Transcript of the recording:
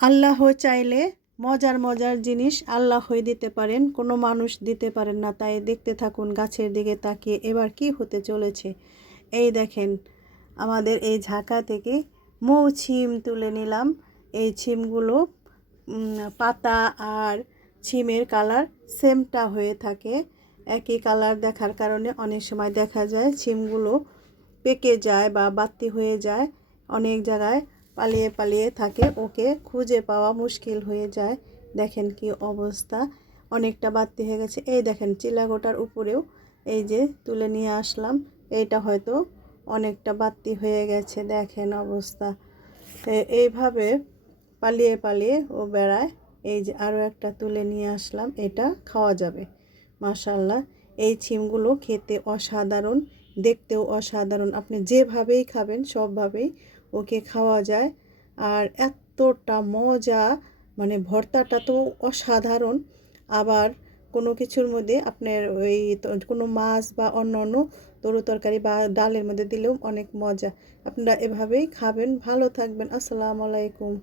আল্লাহ চাইলে মজার মজার জিনিস আল্লাহই দিতে পারেন, কোনো মানুষ দিতে পারেন না। তাই দেখতে থাকুন গাছের দিকে তাকিয়ে এবার কি হতে চলেছে। এই দেখেন, আমাদের এই ঝাঁকা থেকে মৌ ছিম তুলে নিলাম। এই ছিমগুলো পাতা আর ছিমের কালার সেমটা হয়ে থাকে। একই কালার দেখার কারণে অনেক সময় দেখা যায় ছিমগুলো পেকে যায় বা বাতি হয়ে যায়, অনেক জায়গায় পালিয়ে পালিয়ে থাকে, ওকে খুঁজে পাওয়া মুশকিল হয়ে যায়। দেখেন কি অবস্থা, অনেকটা বাতি হয়ে গেছে। এই দেখেন চিলাগোটার উপরেও এই যে তুলে নিয়ে আসলাম, এইটা হয়তো অনেকটা বাতি হয়ে গেছে। দেখেন অবস্থা, এইভাবে পালিয়ে পালিয়ে ও বেড়ায়। এই যে আরও একটা তুলে নিয়ে আসলাম, এটা খাওয়া যাবে মাশাআল্লাহ। এই ছিমগুলো খেতে অসাধারণ, দেখতেও অসাধারণ। আপনি যেভাবেই খাবেন সবভাবেই ওকে খাওয়া যায়। আর এতটা মজা, মানে ভর্তাটা তো অসাধারণ। আবার কোনো কিছুর মধ্যে আপনার ওই কোনো মাছ বা অন্য অন্য তরু তরকারি বা ডালের মধ্যে দিলেও অনেক মজা। আপনারা এভাবেই খাবেন। ভালো থাকবেন। আসসালামু আলাইকুম।